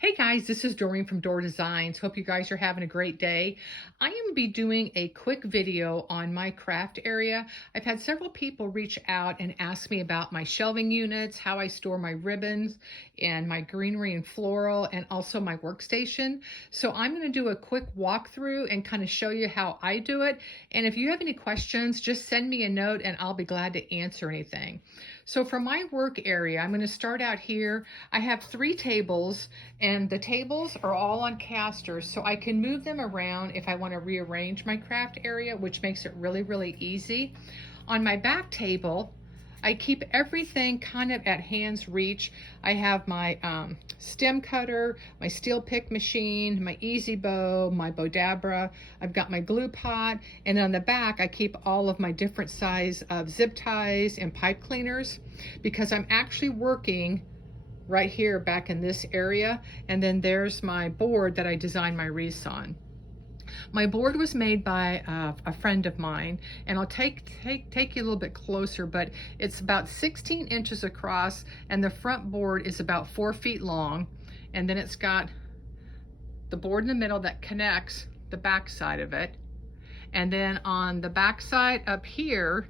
Hey guys, this is Doreen from Door Designs. Hope you guys are having a great day. I am going to be doing a quick video on my craft area. I've had several people reach out and ask me about my shelving units, how I store my ribbons, and my greenery and floral, and also my workstation. So I'm going to do a quick walkthrough and kind of show you how I do it. And if you have any questions, just send me a note and I'll be glad to answer anything. So for my work area, I'm going to start out here. I have 3 tables, and the tables are all on casters, so I can move them around if I want to rearrange my craft area, which makes it really easy. On my back table, I keep everything kind of at hand's reach. I have my stem cutter, my steel pick machine, my Easy Bow, my Bodabra. I've got my glue pot, and on the back I keep all of my different size of zip ties and pipe cleaners, because I'm actually working right here back in this area. And then there's my board that I designed my wreaths on. My board was made by a friend of mine, and I'll take you a little bit closer, but it's about 16 inches across, and the front board is about 4 feet long. And then it's got the board in the middle that connects the back side of it. And then on the back side up here,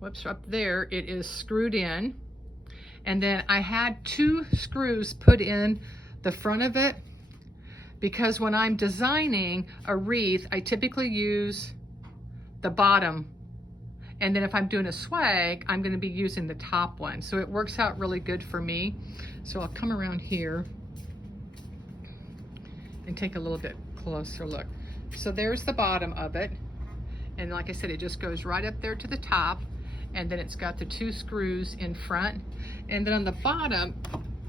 whoops, up there, it is screwed in. And then I had 2 screws put in the front of it, because when I'm designing a wreath, I typically use the bottom. And then if I'm doing a swag, I'm going to be using the top one. So it works out really good for me. So I'll come around here and take a little bit closer look. So there's the bottom of it. And like I said, it just goes right up there to the top. And then it's got the 2 screws in front. And then on the bottom,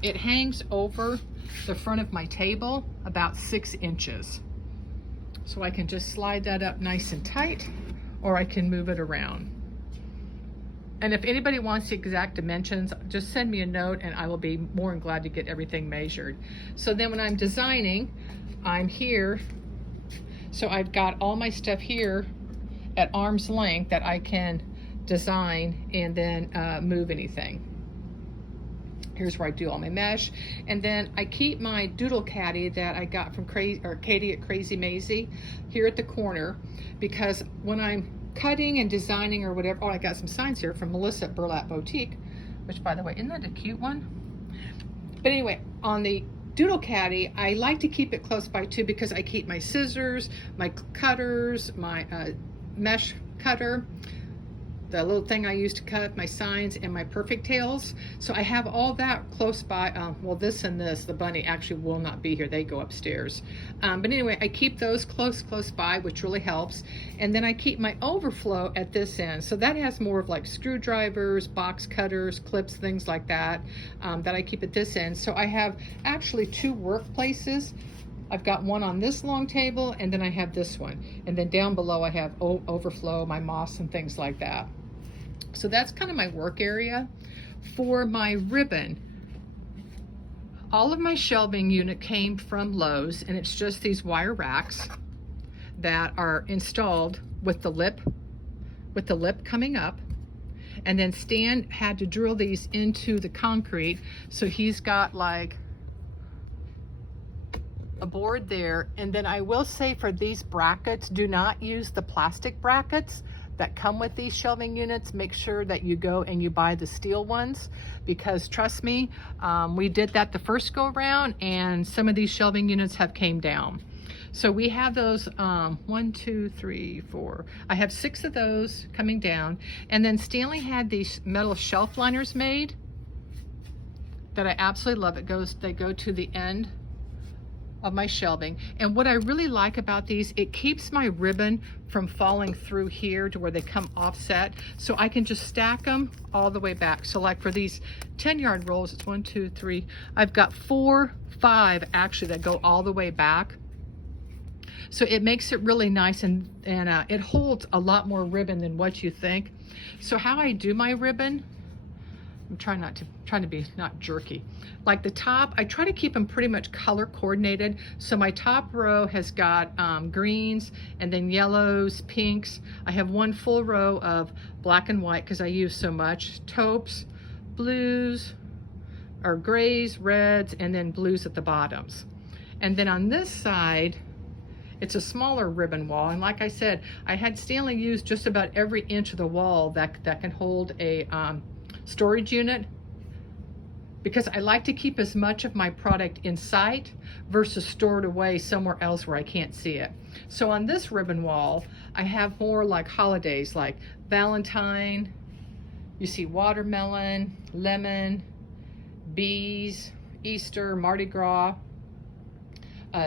it hangs over the front of my table about 6 inches. So I can just slide that up nice and tight, or I can move it around. And if anybody wants the exact dimensions, just send me a note and I will be more than glad to get everything measured. So then when I'm designing, I'm here. So I've got all my stuff here at arm's length that I can design and then move anything. Here's where I do all my mesh. And then I keep my doodle caddy that I got from Katie at Crazy Maisie here at the corner, because when I'm cutting and designing or whatever, oh, I got some signs here from Melissa at Burlap Boutique, which, by the way, isn't that a cute one? But anyway, on the doodle caddy, I like to keep it close by too, because I keep my scissors, my cutters, my mesh cutter, the little thing I use to cut my signs, and my perfect tails. So I have all that close by. Well, this and this, the bunny actually will not be here. They go upstairs. But anyway, I keep those close by, which really helps. And then I keep my overflow at this end. So that has more of like screwdrivers, box cutters, clips, things like that, that I keep at this end. So I have actually 2 workplaces. I've got one on this long table, and then I have this one. And then down below I have overflow, my moss and things like that. So that's kind of my work area. For my ribbon, all of my shelving unit came from Lowe's, and it's just these wire racks that are installed with the lip coming up. And then Stan had to drill these into the concrete, so he's got like a board there. And then I will say, for these brackets, do not use the plastic brackets that come with these shelving units. Make sure that you go and you buy the steel ones, because trust me, we did that the first go around and some of these shelving units have came down. So we have those 1, 2, 3, 4. I have 6 of those coming down. And then Stanley had these metal shelf liners made that I absolutely love. They go to the end of my shelving. And what I really like about these, it keeps my ribbon from falling through here to where they come offset, so I can just stack them all the way back. So like for these 10-yard rolls, it's 1, 2, 3, I've got 4, 5 actually that go all the way back. So it makes it really nice, and it holds a lot more ribbon than what you think. So how I do my ribbon, I'm trying to be not jerky. Like the top, I try to keep them pretty much color coordinated. So my top row has got greens, and then yellows, pinks. I have 1 full row of black and white because I use so much. Taupes, blues, are grays, reds, and then blues at the bottoms. And then on this side, it's a smaller ribbon wall. And like I said, I had Stanley use just about every inch of the wall that can hold a storage unit, because I like to keep as much of my product in sight versus stored away somewhere else where I can't see it. So on this ribbon wall, I have more like holidays, like Valentine, you see watermelon, lemon, bees, Easter, Mardi Gras,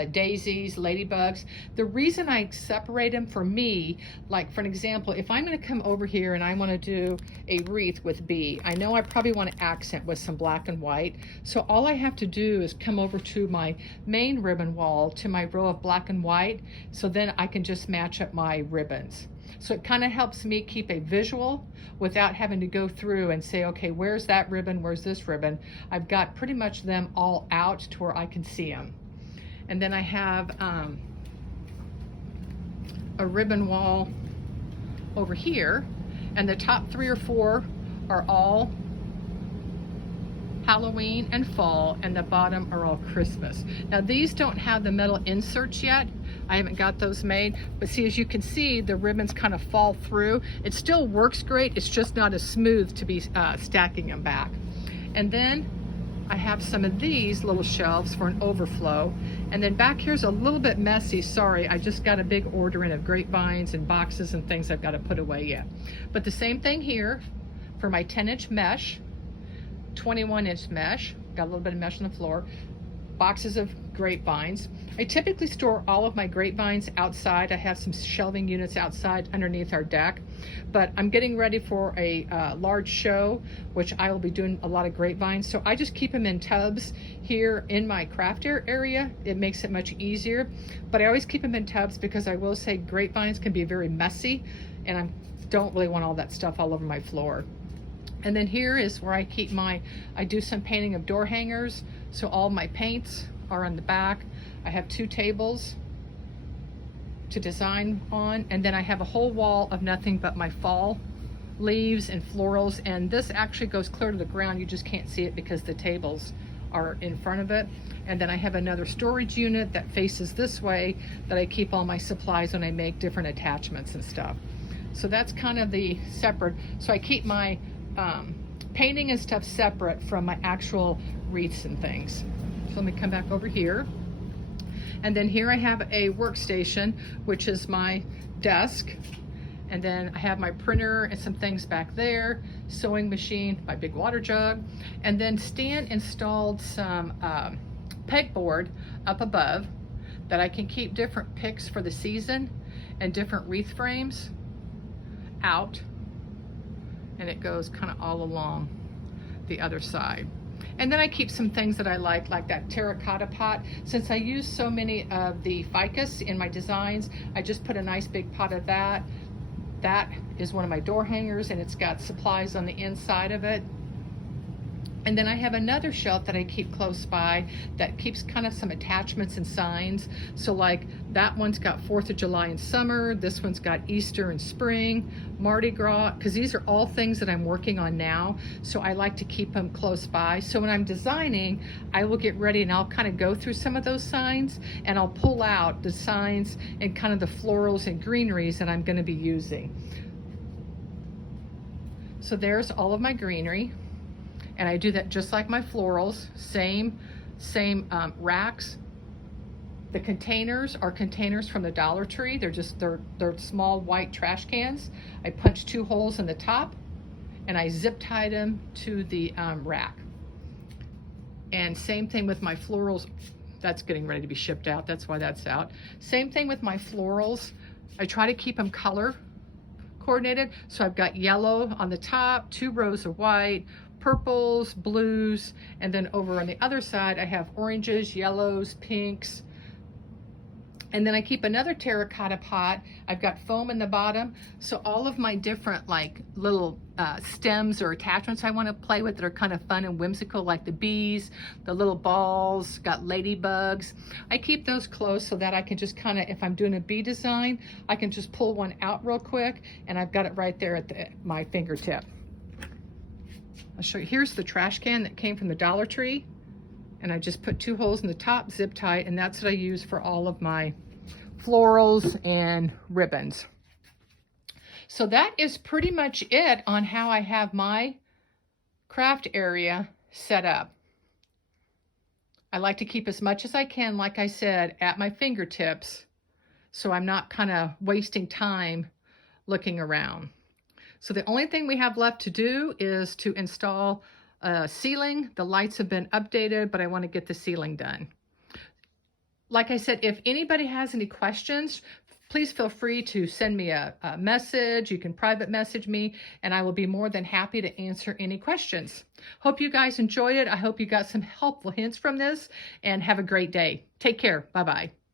daisies, ladybugs. The reason I separate them for me, like for an example, if I'm going to come over here and I want to do a wreath with bee, I know I probably want to accent with some black and white. So all I have to do is come over to my main ribbon wall to my row of black and white. So then I can just match up my ribbons. So it kind of helps me keep a visual without having to go through and say, okay, where's that ribbon? Where's this ribbon? I've got pretty much them all out to where I can see them. And then I have a ribbon wall over here, and the top 3 or 4 are all Halloween and fall, and the bottom are all Christmas. Now these don't have the metal inserts yet. I haven't got those made, but see, as you can see, the ribbons kind of fall through. It still works great, it's just not as smooth to be stacking them back. And then I have some of these little shelves for an overflow. And then back here's a little bit messy, sorry, I just got a big order in of grapevines and boxes and things I've got to put away yet. But the same thing here for my 10-inch mesh, 21-inch mesh, got a little bit of mesh on the floor, boxes of grapevines. I typically store all of my grapevines outside. I have some shelving units outside underneath our deck, but I'm getting ready for a large show, which I will be doing a lot of grapevines. So I just keep them in tubs here in my craft area. It makes it much easier, but I always keep them in tubs because I will say grapevines can be very messy, and I don't really want all that stuff all over my floor. And then here is where I keep I do some painting of door hangers, so all my paints are on the back. I have 2 tables to design on, and then I have a whole wall of nothing but my fall leaves and florals, and this actually goes clear to the ground. You just can't see it because the tables are in front of it. And then I have another storage unit that faces this way that I keep all my supplies when I make different attachments and stuff. So that's kind of the separate, so I keep my painting and stuff separate from my actual wreaths and things. So let me come back over here. And then here I have a workstation, which is my desk. And then I have my printer and some things back there, sewing machine, my big water jug. And then Stan installed some pegboard up above that I can keep different picks for the season and different wreath frames out. And it goes kind of all along the other side. And then I keep some things that I like that terracotta pot. Since I use so many of the ficus in my designs, I just put a nice big pot of that. That is one of my door hangers, and it's got supplies on the inside of it. And then I have another shelf that I keep close by that keeps kind of some attachments and signs. So like that one's got 4th of July and summer, this one's got Easter and spring, Mardi Gras, because these are all things that I'm working on now. So I like to keep them close by. So when I'm designing, I will get ready and I'll kind of go through some of those signs, and I'll pull out the signs and kind of the florals and greeneries that I'm going to be using. So there's all of my greenery. And I do that just like my florals, same racks. The containers are containers from the Dollar Tree. They're small white trash cans. I punch 2 holes in the top, and I zip tied them to the rack. And same thing with my florals. That's getting ready to be shipped out. That's why that's out. Same thing with my florals. I try to keep them color coordinated. So I've got yellow on the top, 2 rows of white, purples, blues, and then over on the other side I have oranges, yellows, pinks. And then I keep another terracotta pot. I've got foam in the bottom, so all of my different like little stems or attachments I want to play with that are kind of fun and whimsical, like the bees, the little balls, got ladybugs. I keep those close so that I can just kind of, if I'm doing a bee design, I can just pull one out real quick, and I've got it right there at my fingertip. I'll show you. Here's the trash can that came from the Dollar Tree. And I just put 2 holes in the top, zip tight, and that's what I use for all of my florals and ribbons. So that is pretty much it on how I have my craft area set up. I like to keep as much as I can, like I said, at my fingertips, so I'm not kind of wasting time looking around. So the only thing we have left to do is to install a ceiling. The lights have been updated, but I want to get the ceiling done. Like I said, if anybody has any questions, please feel free to send me a message. You can private message me, and I will be more than happy to answer any questions. Hope you guys enjoyed it. I hope you got some helpful hints from this, and have a great day. Take care. Bye-bye.